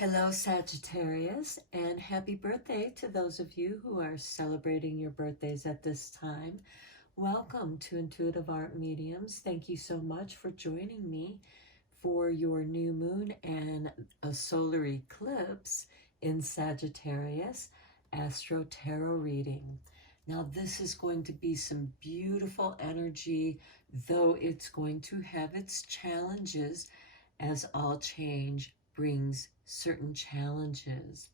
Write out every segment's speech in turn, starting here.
Hello, Sagittarius, and happy birthday to those of you who are celebrating your birthdays at this time. Welcome to Intuitive Art Mediums. Thank you so much for joining me for your new moon and a solar eclipse in Sagittarius Astro Tarot reading. Now, this is going to be some beautiful energy, though it's going to have its challenges, as all change brings certain challenges.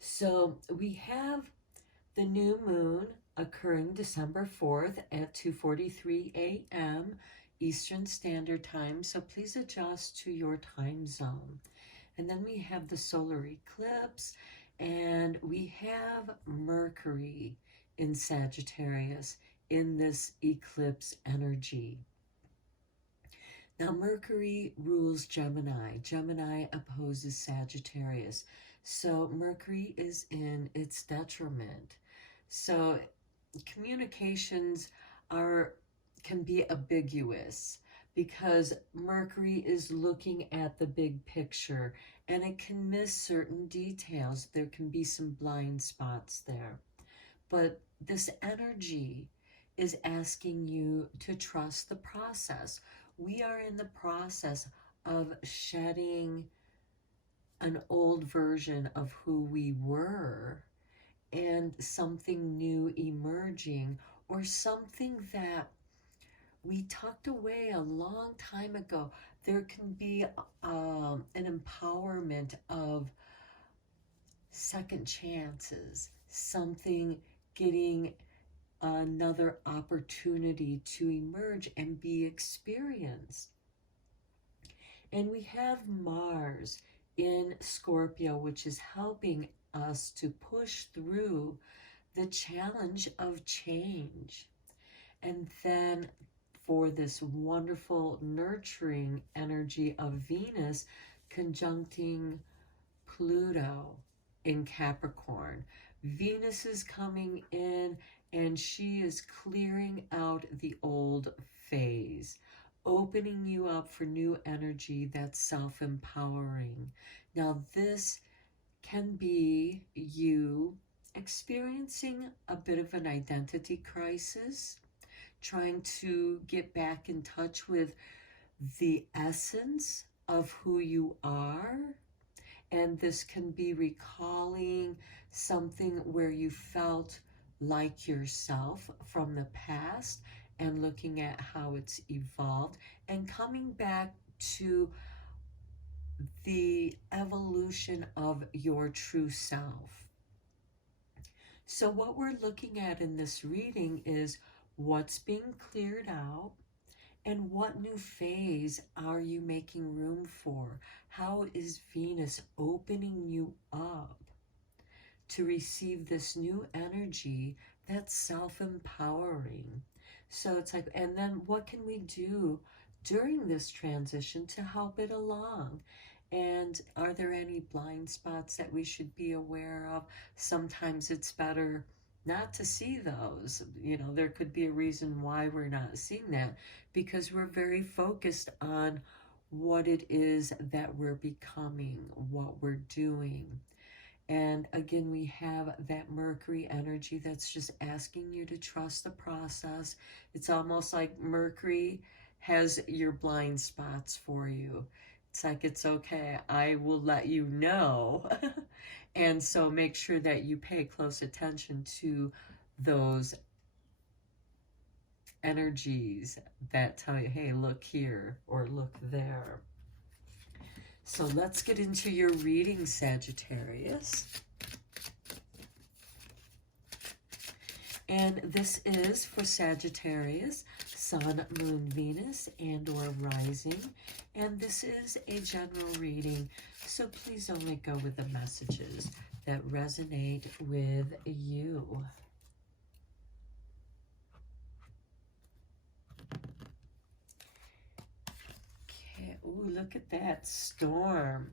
So we have the new moon occurring December 4th at 2:43 a.m. Eastern Standard Time, so please adjust to your time zone. And then we have the solar eclipse, and we have Mercury in Sagittarius in this eclipse energy. Now, Mercury rules Gemini. Gemini opposes Sagittarius. So Mercury is in its detriment. So communications can be ambiguous because Mercury is looking at the big picture and it can miss certain details. There can be some blind spots there. But this energy is asking you to trust the process. We are in the process of shedding an old version of who we were and something new emerging, or something that we tucked away a long time ago. There can be an empowerment of second chances, something getting another opportunity to emerge and be experienced. And we have Mars in Scorpio, which is helping us to push through the challenge of change. And then for this wonderful nurturing energy of Venus conjuncting Pluto in Capricorn. Venus is coming in and she is clearing out the old phase, opening you up for new energy that's self-empowering. Now, this can be you experiencing a bit of an identity crisis, trying to get back in touch with the essence of who you are. And this can be recalling something where you felt like yourself from the past and looking at how it's evolved and coming back to the evolution of your true self. So what we're looking at in this reading is what's being cleared out and what new phase are you making room for? How is Venus opening you up to receive this new energy that's self-empowering? So it's like, and then what can we do during this transition to help it along? And are there any blind spots that we should be aware of? Sometimes it's better not to see those. There could be a reason why we're not seeing that, because we're very focused on what it is that we're becoming, what we're doing. And again, we have that Mercury energy that's just asking you to trust the process. It's almost like Mercury has your blind spots for you. It's like, it's okay, I will let you know. And so make sure that you pay close attention to those energies that tell you, hey, look here or look there. So let's get into your reading, Sagittarius. And this is for Sagittarius, Sun, Moon, Venus, and or rising. And this is a general reading, so please only go with the messages that resonate with you. Okay, ooh, look at that storm.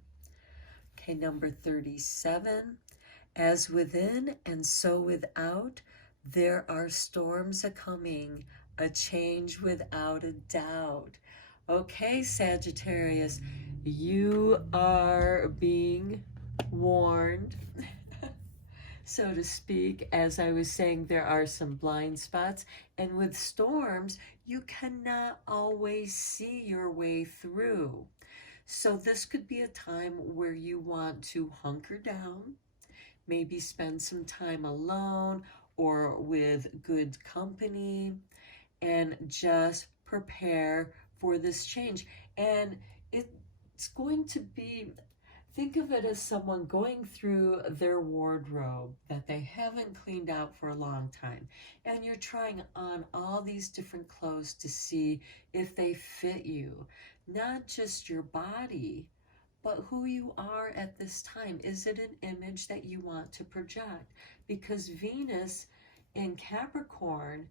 Okay, number 37. As within and so without, there are storms a-coming, a change without a doubt. Okay, Sagittarius, You are being warned, so to speak. As I was saying, there are some blind spots, and with storms, you cannot always see your way through. So this could be a time where you want to hunker down, maybe spend some time alone or with good company, and just prepare for this change. And it's going to be, think of it as someone going through their wardrobe that they haven't cleaned out for a long time. And you're trying on all these different clothes to see if they fit you. Not just your body, but who you are at this time. Is it an image that you want to project? Because Venus in Capricorn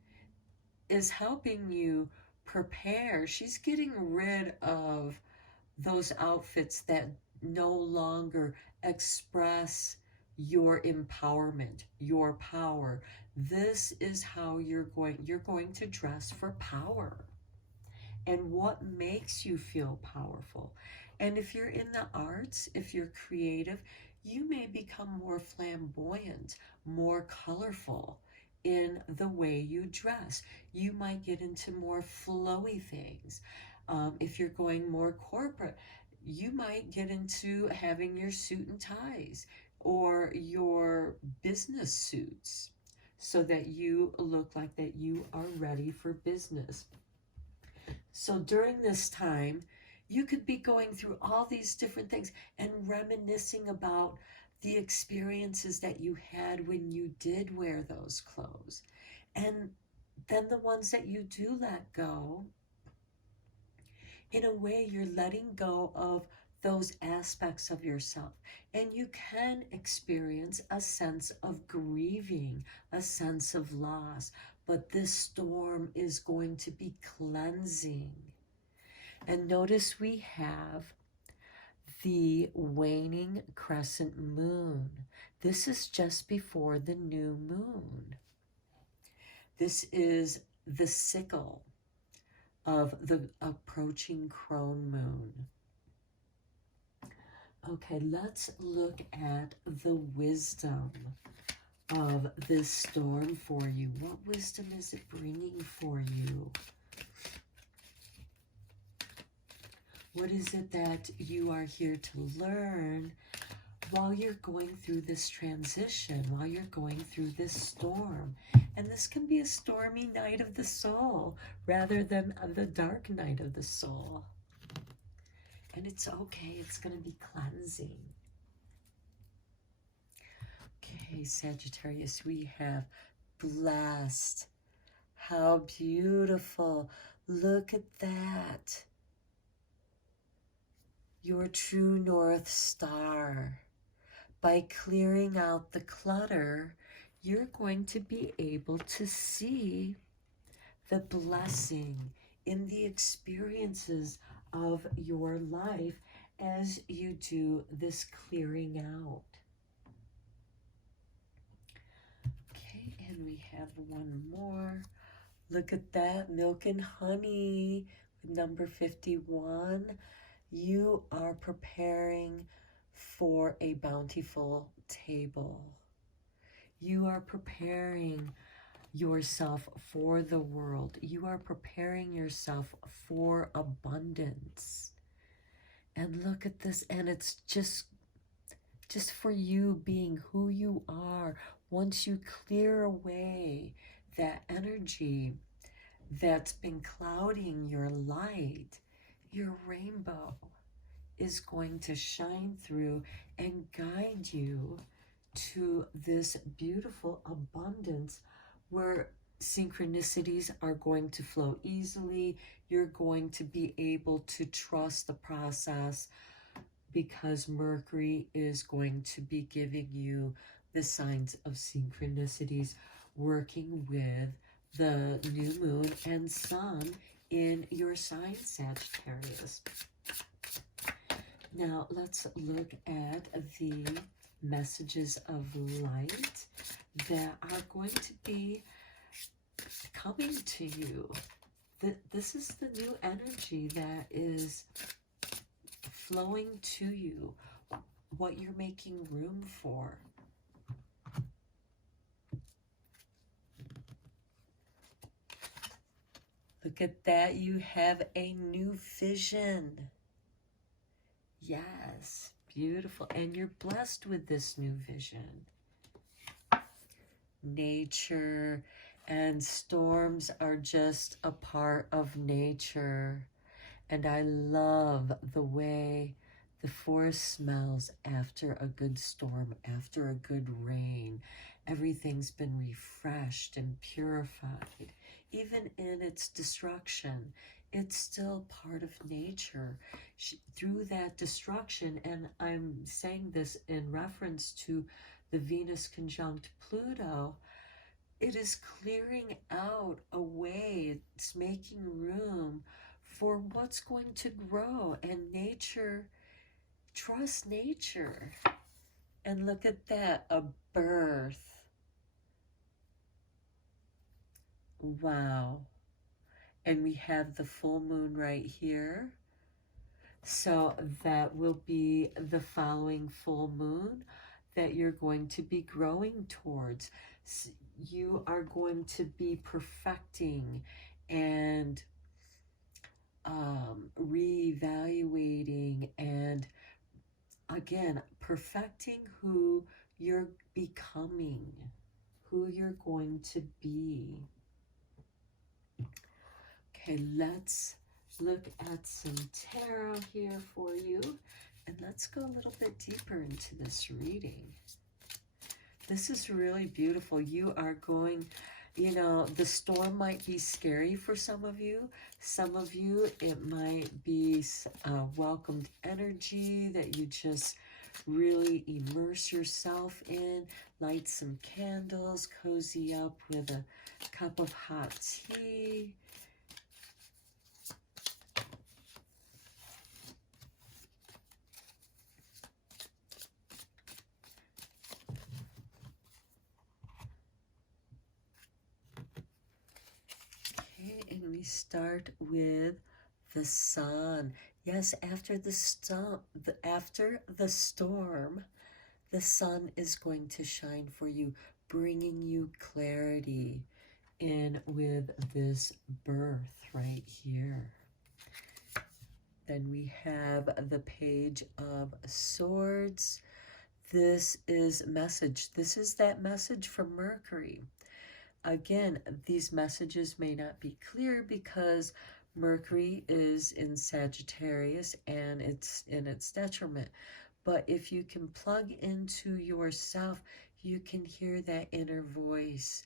is helping you prepare. She's getting rid of those outfits that no longer express your empowerment, your power. This is how you're going to dress for power and what makes you feel powerful. And if you're in the arts, if you're creative, you may become more flamboyant, more colorful in the way you dress. You might get into more flowy things. If you're going more corporate, you might get into having your suit and ties or your business suits so that you look like that you are ready for business. So during this time, you could be going through all these different things and reminiscing about the experiences that you had when you did wear those clothes. And then the ones that you do let go, in a way, you're letting go of those aspects of yourself. And you can experience a sense of grieving, a sense of loss. But this storm is going to be cleansing. And notice we have the waning crescent moon. This is just before the new moon. This is the sickle of the approaching crone moon. Okay, let's look at the wisdom of this storm for you. What wisdom is it bringing for you? What is it that you are here to learn while you're going through this transition, while you're going through this storm? And this can be a stormy night of the soul rather than the dark night of the soul. And it's okay, it's going to be cleansing. Okay, Sagittarius, we have blessed. How beautiful. Look at that. Your true North Star. By clearing out the clutter, you're going to be able to see the blessing in the experiences of your life as you do this clearing out. Okay, and we have one more. Look at that, milk and honey, number 51. You are preparing for a bountiful table. You are preparing yourself for the world. You are preparing yourself for abundance. And look at this, and it's just for you being who you are. Once you clear away that energy that's been clouding your light, your rainbow is going to shine through and guide you to this beautiful abundance where synchronicities are going to flow easily. You're going to be able to trust the process because Mercury is going to be giving you the signs of synchronicities, working with the new moon and sun in your sign, Sagittarius. Now let's look at the messages of light that are going to be coming to you. This is the new energy that is flowing to you, what you're making room for. Look at that, you have a new vision. Yes, beautiful. And you're blessed with this new vision. Nature and storms are just a part of nature. And I love the way the forest smells after a good storm, after a good rain. Everything's been refreshed and purified. Even in its destruction, it's still part of nature. Through that destruction, and I'm saying this in reference to the Venus conjunct Pluto, it is clearing out a way, it's making room for what's going to grow. And nature, trust nature. And look at that, a birth. Wow. And we have the full moon right here. So that will be the following full moon that you're going to be growing towards. You are going to be perfecting and reevaluating and, again, perfecting who you're becoming, who you're going to be. Okay, let's look at some tarot here for you, and let's go a little bit deeper into this reading. This is really beautiful. You are going, you know, the storm might be scary for some of you. Some of you, it might be welcomed energy that you just really immerse yourself in. Light some candles, cozy up with a cup of hot tea. And we start with the sun. Yes, after the storm, the sun is going to shine for you, bringing you clarity in with this birth right here. Then we have the Page of Swords. This is message. This is that message from Mercury. Again, these messages may not be clear because Mercury is in Sagittarius and it's in its detriment. But if you can plug into yourself, you can hear that inner voice.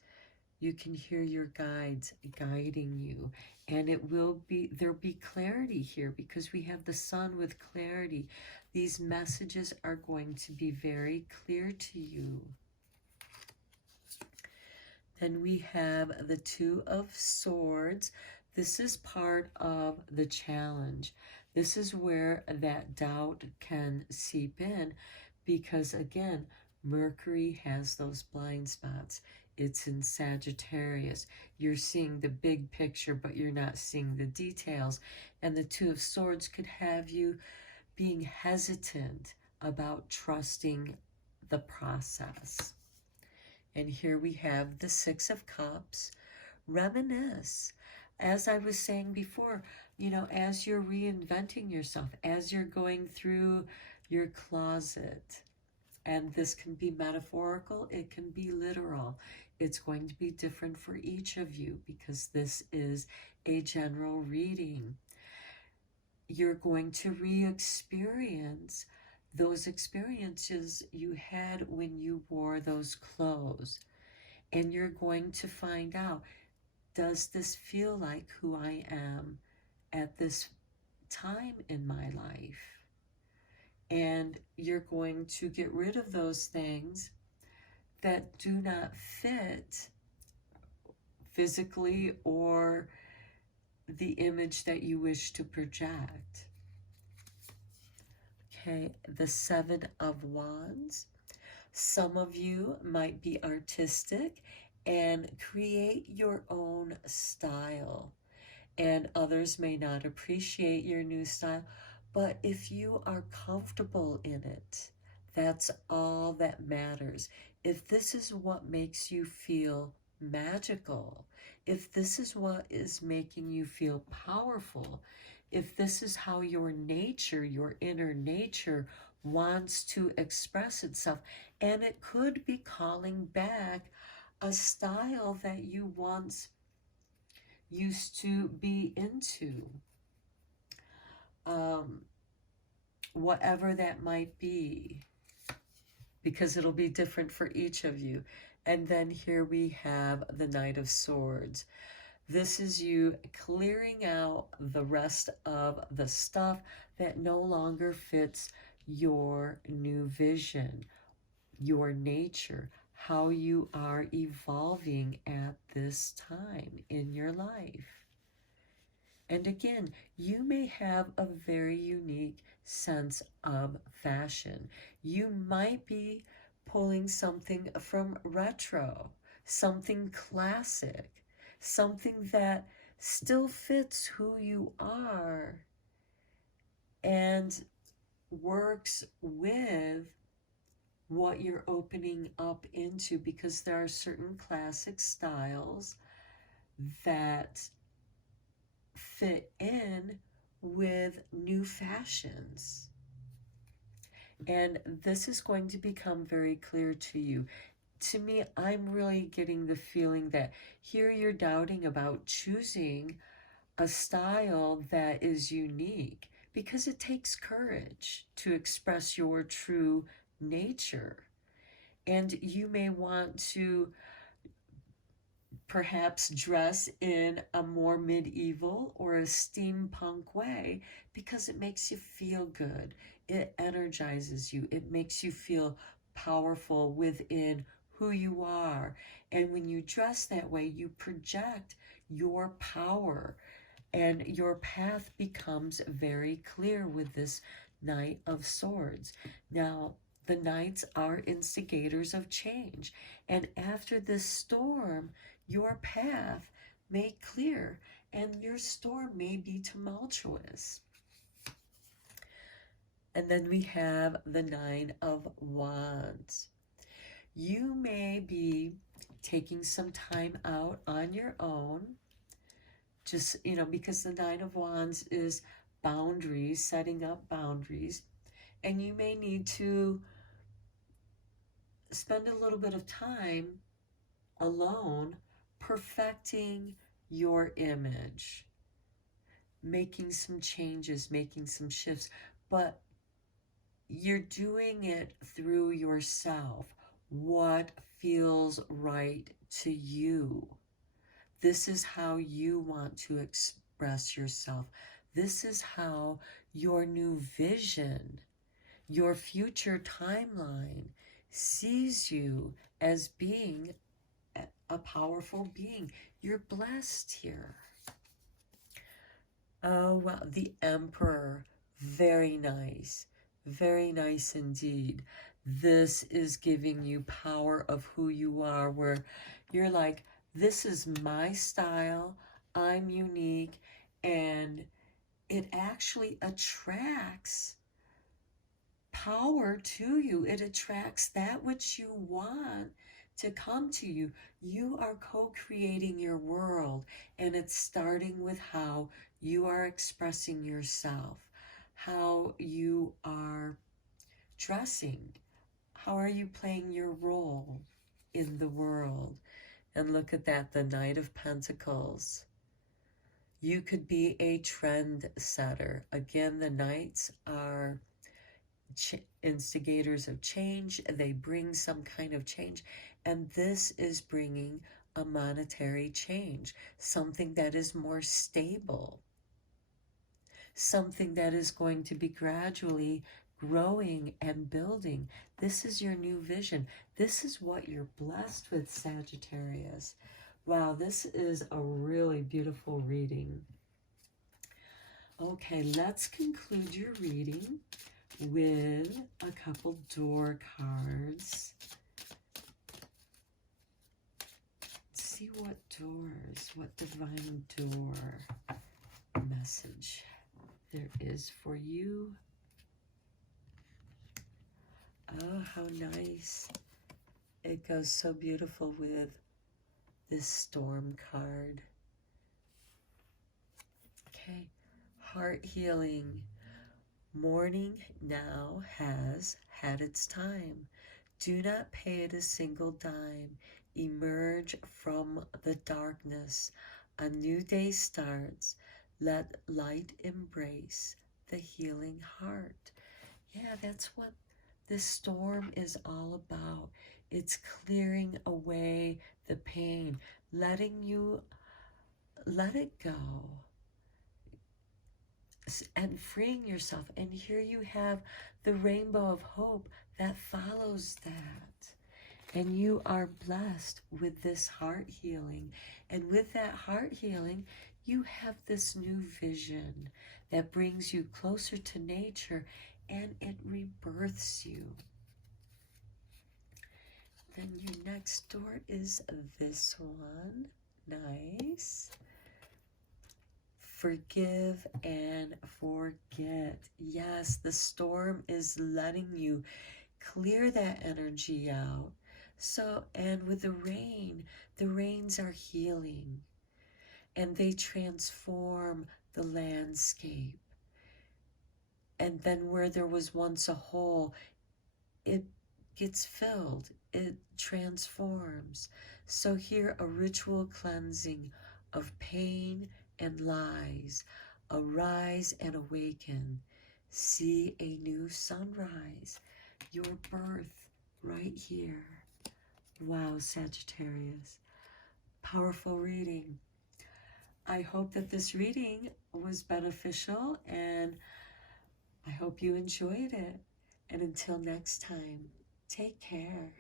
You can hear your guides guiding you. And there'll be clarity here because we have the sun with clarity. These messages are going to be very clear to you. Then we have the Two of Swords. This is part of the challenge. This is where that doubt can seep in because, again, Mercury has those blind spots. It's in Sagittarius. You're seeing the big picture, but you're not seeing the details. And the Two of Swords could have you being hesitant about trusting the process. And here we have the Six of Cups. Reminisce. As I was saying before, you know, as you're reinventing yourself, as you're going through your closet, and this can be metaphorical, it can be literal. It's going to be different for each of you because this is a general reading. You're going to re-experience those experiences you had when you wore those clothes. And you're going to find out, does this feel like who I am at this time in my life? And you're going to get rid of those things that do not fit physically or the image that you wish to project. Okay, the Seven of Wands. Some of you might be artistic and create your own style, and others may not appreciate your new style, But if you are comfortable in it, that's all that matters. If this is what makes you feel magical, if this is what is making you feel powerful, if this is how your nature, your inner nature wants to express itself, and it could be calling back a style that you once used to be into. Whatever that might be, because it'll be different for each of you. And then here we have the Knight of Swords. This is you clearing out the rest of the stuff that no longer fits your new vision, your nature, how you are evolving at this time in your life. And again, you may have a very unique sense of fashion. You might be pulling something from retro, something classic, something that still fits who you are and works with what you're opening up into, because there are certain classic styles that fit in with new fashions. And this is going to become very clear to you. To me, I'm really getting the feeling that here you're doubting about choosing a style that is unique, because it takes courage to express your true nature. And you may want to perhaps dress in a more medieval or a steampunk way, because it makes you feel good. It energizes you. It makes you feel powerful within who you are. And when you dress that way, you project your power, and your path becomes very clear with this Knight of Swords. Now, the knights are instigators of change. And after this storm, your path may clear, and your storm may be tumultuous. And then we have the Nine of Wands. You may be taking some time out on your own, just, because the Nine of Wands is boundaries, setting up boundaries. And you may need to spend a little bit of time alone perfecting your image, making some changes, making some shifts, but you're doing it through yourself. What feels right to you? This is how you want to express yourself. This is how your new vision, your future timeline sees you as being a powerful being. You're blessed here. Oh, well, the Emperor, very nice. Very nice indeed. This is giving you power of who you are, where you're like, this is my style, I'm unique, and it actually attracts power to you. It attracts that which you want to come to you. You are co-creating your world, and it's starting with how you are expressing yourself, how you are dressing, how are you playing your role in the world. And look at that, the Knight of Pentacles. You could be a trend setter. Again, the Knights are instigators of change. They bring some kind of change, and this is bringing a monetary change, something that is more stable, something that is going to be gradually growing and building. This is your new vision. This is what you're blessed with, Sagittarius. Wow, this is a really beautiful reading. Okay, let's conclude your reading with a couple door cards. Let's see what divine door message. there is for you. Oh, how nice. It goes so beautiful with this storm card. Okay, heart healing. Morning now has had its time. Do not pay it a single dime. Emerge from the darkness. A new day starts. Let light embrace the healing heart. Yeah, that's what this storm is all about. It's clearing away the pain, letting you let it go, and freeing yourself. And here you have the rainbow of hope that follows that. And you are blessed with this heart healing. And with that heart healing, you have this new vision that brings you closer to nature, and it rebirths you. Then your next door is this one. Nice. Forgive and forget. Yes, the storm is letting you clear that energy out. So, and with the rains are healing, and they transform the landscape. And then where there was once a hole, it gets filled, it transforms. So here, a ritual cleansing of pain and lies. Arise and awaken. See a new sunrise. Your birth right here. Wow, Sagittarius. Powerful reading. I hope that this reading was beneficial, and I hope you enjoyed it. And until next time, take care.